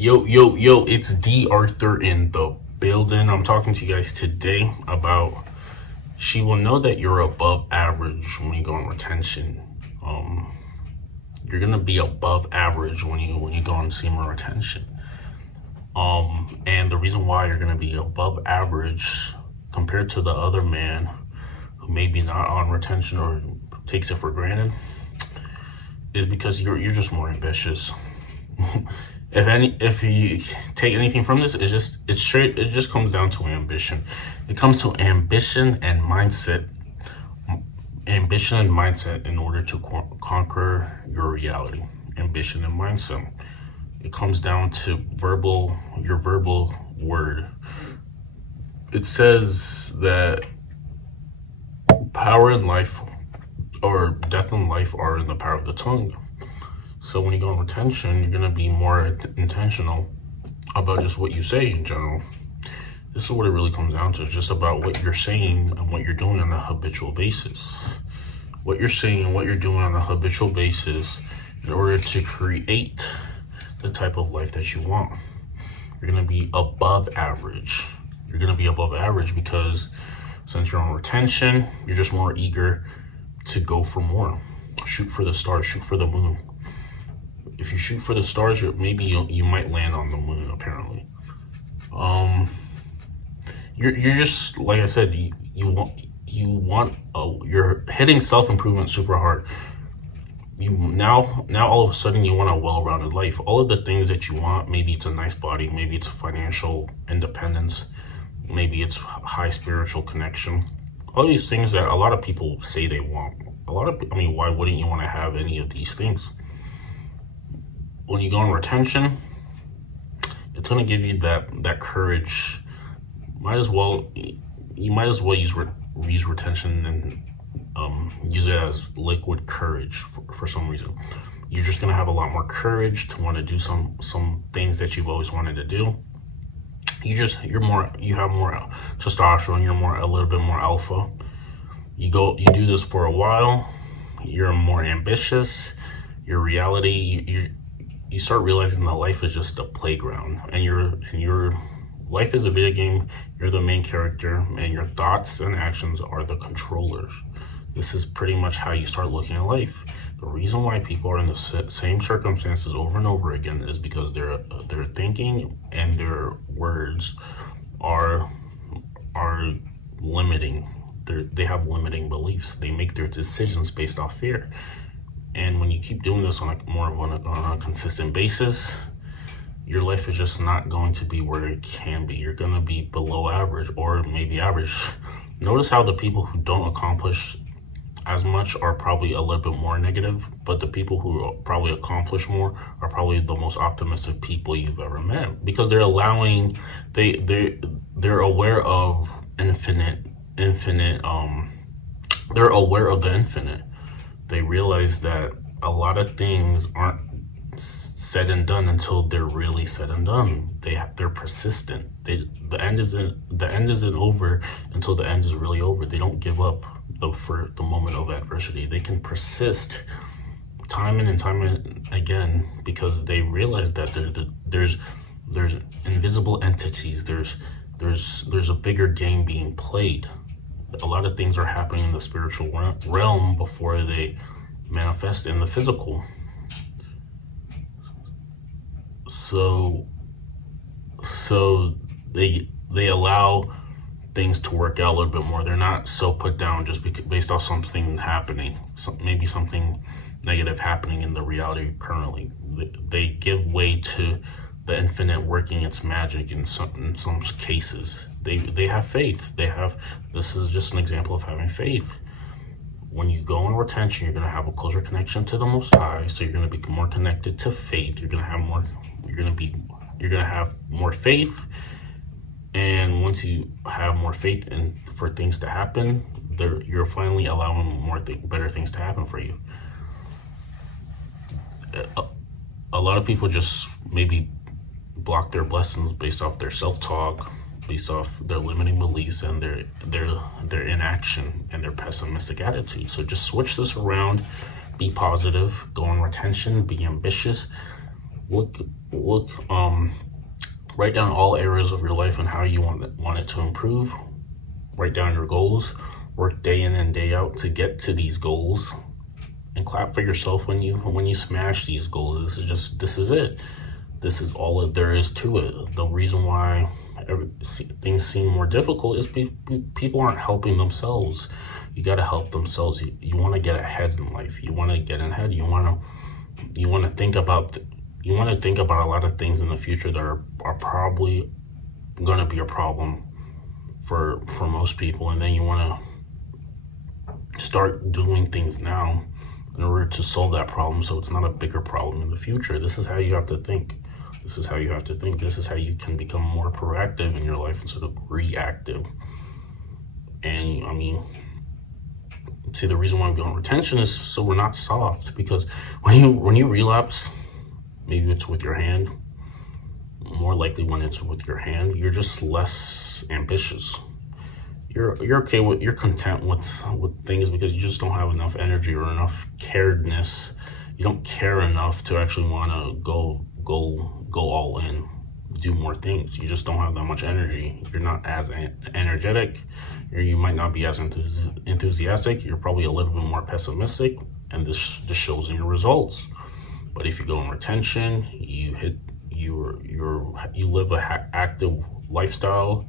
Yo, it's D.Arthur in the building. I'm talking to you guys today about she will know that you're above average when you go on retention. You're gonna be above average when you go on semen retention. And the reason why you're gonna be above average compared to the other man who maybe not on retention or takes it for granted is because you're just more ambitious. If you take anything from this, it just comes down to ambition. It comes to ambition and mindset. Ambition and mindset in order to conquer your reality. Ambition and mindset. It comes down to your verbal word. It says that power in life or death and life are in the power of the tongue. So when you go on retention, you're gonna be more intentional about just what you say in general. This is what it really comes down to. It's just about what you're saying and what you're doing on a habitual basis. What you're saying and what you're doing on a habitual basis in order to create the type of life that you want. You're gonna be above average. You're gonna be above average because since you're on retention, you're just more eager to go for more. Shoot for the stars, shoot for the moon. If you shoot for the stars, maybe you might land on the moon. Apparently, you're just like I said. You're hitting self-improvement super hard. Now all of a sudden you want a well-rounded life. All of the things that you want. Maybe it's a nice body. Maybe it's financial independence. Maybe it's high spiritual connection. All these things that a lot of people say they want. Why wouldn't you want to have any of these things? When you go on retention, it's gonna give you that courage. You might as well use retention and use it as liquid courage for some reason. You're just gonna have a lot more courage to want to do some things that you've always wanted to do. You have more testosterone. You're a little bit more alpha. You do this for a while. You're more ambitious. Your reality. You start realizing that life is just a playground, and your life is a video game. You're the main character, and your thoughts and actions are the controllers. This is pretty much how you start looking at life. The reason why people are in the same circumstances over and over again is because their thinking and their words are limiting. They have limiting beliefs. They make their decisions based off fear. And when you keep doing this on a consistent basis, your life is just not going to be where it can be. You're going to be below average or maybe average. Notice how the people who don't accomplish as much are probably a little bit more negative, but the people who probably accomplish more are probably the most optimistic people you've ever met, because they're aware of they're aware of the infinite. They realize that a lot of things aren't said and done until they're really said and done. They're persistent. The end isn't over until the end is really over. They don't give up for the moment of adversity. They can persist time and time again because they realize that there's invisible entities. There's a bigger game being played. A lot of things are happening in the spiritual realm before they manifest in the physical. So they allow things to work out a little bit more. They're not so put down just based off something happening, maybe something negative happening in the reality currently. They give way to the infinite working its magic in some cases. They have faith. This is just an example of having faith. When you go on retention, you're going to have a closer connection to the Most High. So you're going to be more connected to faith. You're going to have more faith. And once you have more faith and for things to happen, you're finally allowing better things to happen for you. A lot of people just maybe block their blessings based off their self-talk, based off their limiting beliefs and their inaction and their pessimistic attitude. So just switch this around, be positive, go on retention, be ambitious, look, write down all areas of your life and how you want it to improve. Write down your goals. Work day in and day out to get to these goals, and clap for yourself when you smash these goals. This is it. This is all there is to it. The reason why things seem more difficult is people aren't helping themselves. You got to help themselves. You want to get ahead in life. You want to get ahead. You want to think about a lot of things in the future that are probably going to be a problem for most people, and then you want to start doing things now in order to solve that problem so it's not a bigger problem in the future. This is how you have to think. This is how you have to think. This is how you can become more proactive in your life instead of reactive. And I mean, see, the reason why I'm going retention is so we're not soft, because when you relapse, maybe it's with your hand, more likely when it's with your hand, you're just less ambitious. You're okay with, you're content with things because you just don't have enough energy or enough caredness. You don't care enough to actually want to go all in, do more things. You just don't have that much energy. You're not as energetic, or you might not be as enthusiastic. You're probably a little bit more pessimistic, and this just shows in your results. But if you go in retention, you live a active lifestyle.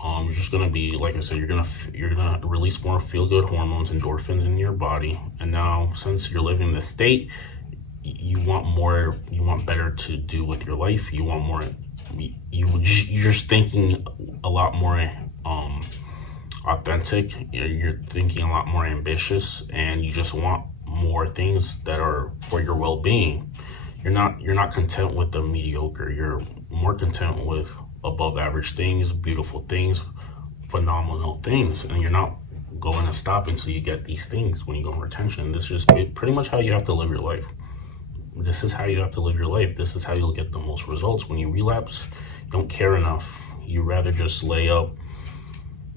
You're just gonna be, like I said, you're gonna release more feel-good hormones, endorphins in your body. And now, since you're living in this state, you want better to do with your life. You want more. You're just thinking a lot more authentic. You're thinking a lot more ambitious, and you just want more things that are for your well-being. You're not content with the mediocre. You're more content with above average things, beautiful things, phenomenal things, and you're not going to stop until you get these things when you go in retention. This is pretty much how you have to live your life. This is how you have to live your life. This is how you'll get the most results. When you relapse, you don't care enough. You rather just lay up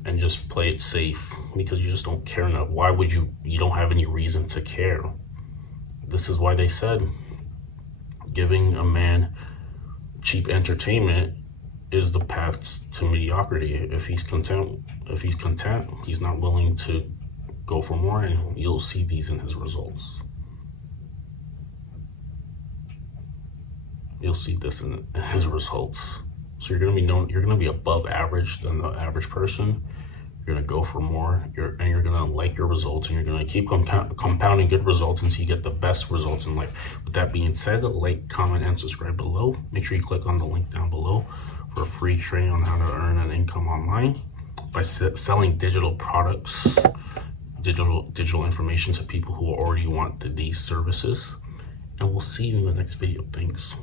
and just play it safe because you just don't care enough. Why would you don't have any reason to care. This is why they said giving a man cheap entertainment is the path to mediocrity. If he's content, he's not willing to go for more, and you'll see these in his results. You'll see this in his results. So you're gonna be above average than the average person. You're gonna go for more, and you're gonna like your results, and you're gonna keep compounding good results until you get the best results in life. With that being said, like, comment, and subscribe below. Make sure you click on the link down below for a free training on how to earn an income online by selling digital products, digital information to people who already want these services. And we'll see you in the next video. Thanks.